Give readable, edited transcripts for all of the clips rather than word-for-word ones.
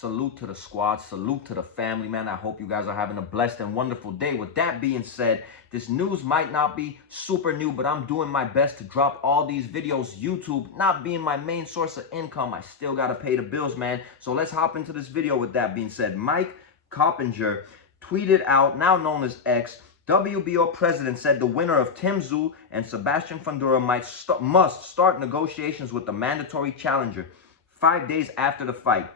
Salute to the squad. Salute to the family, man. I hope you guys are having a blessed and wonderful day. With that being said, this news might not be super new, but I'm doing my best to drop all these videos. YouTube not being my main source of income, I still got to pay the bills, man. So let's hop into this video. With that being said, Mike Coppinger tweeted out, now known as X, WBO president said the winner of Tszyu and Sebastian Fundora must start negotiations with the mandatory challenger 5 days after the fight.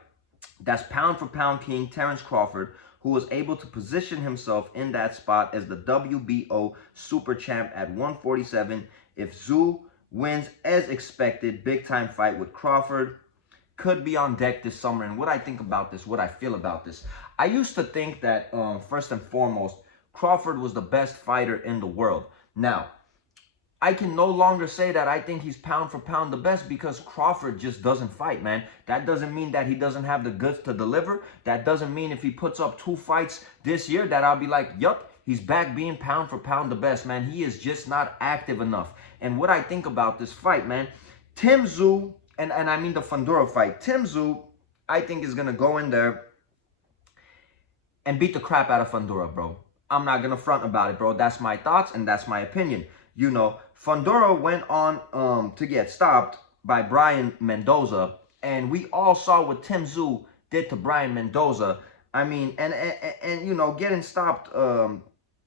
That's pound for pound king Terence Crawford, who was able to position himself in that spot as the WBO super champ at 147. If Tszyu wins as expected, big time fight with Crawford could be on deck this summer. And what I think about this, what I feel about this, I used to think that first and foremost, Crawford was the best fighter in the world. Now, I can no longer say that I think he's pound for pound the best, because Crawford just doesn't fight, man. That doesn't mean that he doesn't have the goods to deliver. That doesn't mean if he puts up 2 fights this year that I'll be like, yup, he's back being pound for pound the best, man. He is just not active enough. And what I think about this fight, man, Tszyu, and I mean the Fundora fight, Tszyu, I think is going to go in there and beat the crap out of Fundora, bro. I'm not going to front about it, bro. That's my thoughts and that's my opinion. You know, Fundora went on to get stopped by Brian Mendoza, and we all saw what Tszyu did to Brian Mendoza. I mean, and you know, getting stopped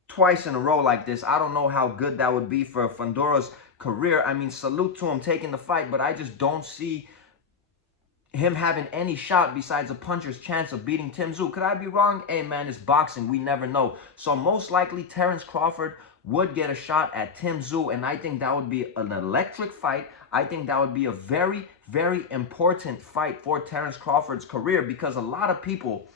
twice in a row like this, I don't know how good that would be for Fundora's career. I mean, salute to him taking the fight, but I just don't see him having any shot besides a puncher's chance of beating Tszyu. Could I be wrong? Hey, man, it's boxing. We never know. So most likely Terence Crawford would get a shot at Tszyu, and I think that would be an electric fight. I think that would be a very, very important fight for Terence Crawford's career, because a lot of people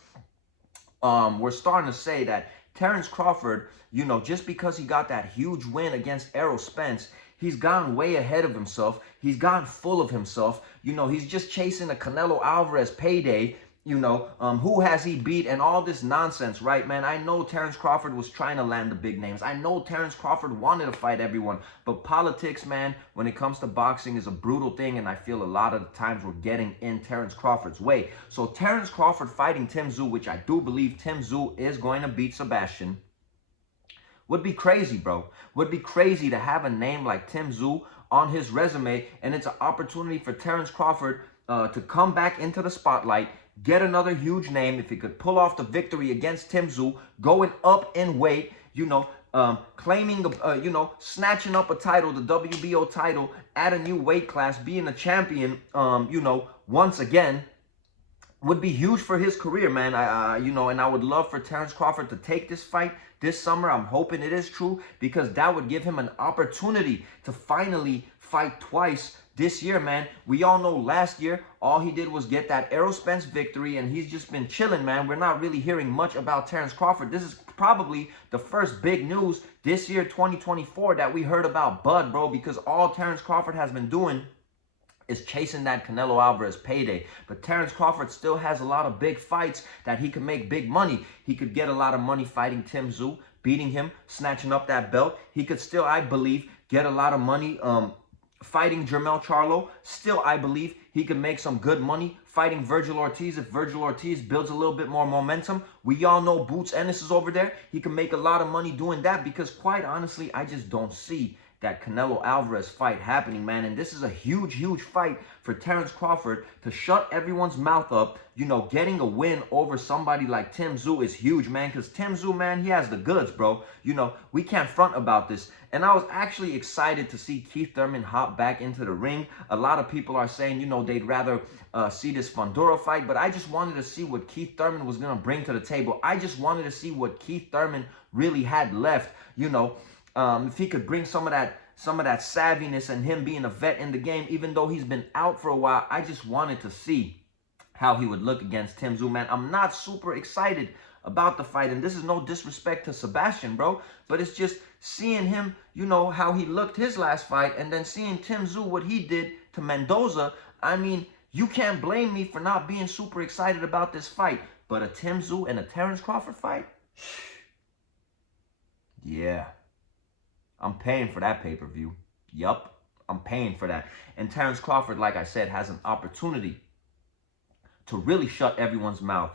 were starting to say that Terence Crawford, you know, just because he got that huge win against Errol Spence, he's gone way ahead of himself. He's gone full of himself. You know, he's just chasing a Canelo Alvarez payday. You know, who has he beat and all this nonsense, right, man? I know Terence Crawford was trying to land the big names. I know Terence Crawford wanted to fight everyone. But politics, man, when it comes to boxing is a brutal thing. And I feel a lot of the times we're getting in Terence Crawford's way. So Terence Crawford fighting Tszyu, which I do believe Tszyu is going to beat Sebastian, would be crazy, bro. Would be crazy to have a name like Tszyu on his resume. And it's an opportunity for Terence Crawford to come back into the spotlight, get another huge name. If he could pull off the victory against Tszyu, going up in weight, you know, claiming, you know, snatching up a title, the WBO title, at a new weight class, being a champion, you know, once again, would be huge for his career, man. You know, and I would love for Terence Crawford to take this fight this summer. I'm hoping it is true, because that would give him an opportunity to finally fight twice this year, man. We all know last year, all he did was get that Errol Spence victory, and he's just been chilling, man. We're not really hearing much about Terence Crawford. This is probably the first big news this year, 2024, that we heard about Bud, bro, because all Terence Crawford has been doing is chasing that Canelo Alvarez payday. But Terence Crawford still has a lot of big fights that he could make big money. He could get a lot of money fighting Tszyu, beating him, snatching up that belt. He could still, I believe, get a lot of money fighting Jermell Charlo. Still, I believe he could make some good money fighting Virgil Ortiz. If Virgil Ortiz builds a little bit more momentum, we all know Boots Ennis is over there. He can make a lot of money doing that, because quite honestly, I just don't see that Canelo Alvarez fight happening, man. And this is a huge, huge fight for Terence Crawford to shut everyone's mouth up. You know, getting a win over somebody like Tszyu is huge, man, because Tszyu, man, he has the goods, bro. You know, we can't front about this. And I was actually excited to see Keith Thurman hop back into the ring. A lot of people are saying, you know, they'd rather see this Fundora fight, but I just wanted to see what Keith Thurman was going to bring to the table. I just wanted to see what Keith Thurman really had left, you know. If he could bring some of that savviness, and him being a vet in the game, even though he's been out for a while, I just wanted to see how he would look against Tszyu, man. I'm not super excited about the fight, and this is no disrespect to Sebastian, bro, but it's just seeing him, you know, how he looked his last fight, and then seeing Tszyu, what he did to Mendoza. I mean, you can't blame me for not being super excited about this fight, but a Tszyu and a Terence Crawford fight, yeah. I'm paying for that pay-per-view. Yup, I'm paying for that. And Terence Crawford, like I said, has an opportunity to really shut everyone's mouth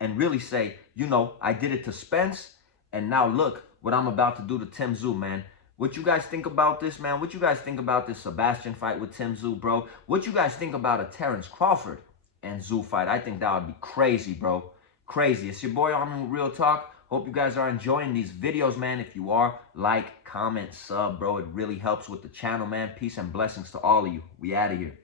and really say, you know, I did it to Spence, and now look what I'm about to do to Tszyu, man. What you guys think about this, man? What you guys think about this Sebastian fight with Tszyu, bro? What you guys think about a Terence Crawford and Tszyu fight? I think that would be crazy, bro. Crazy. It's your boy on Real Talk. Hope you guys are enjoying these videos, man. If you are, like, comment, sub, bro. It really helps with the channel, man. Peace and blessings to all of you. We out of here.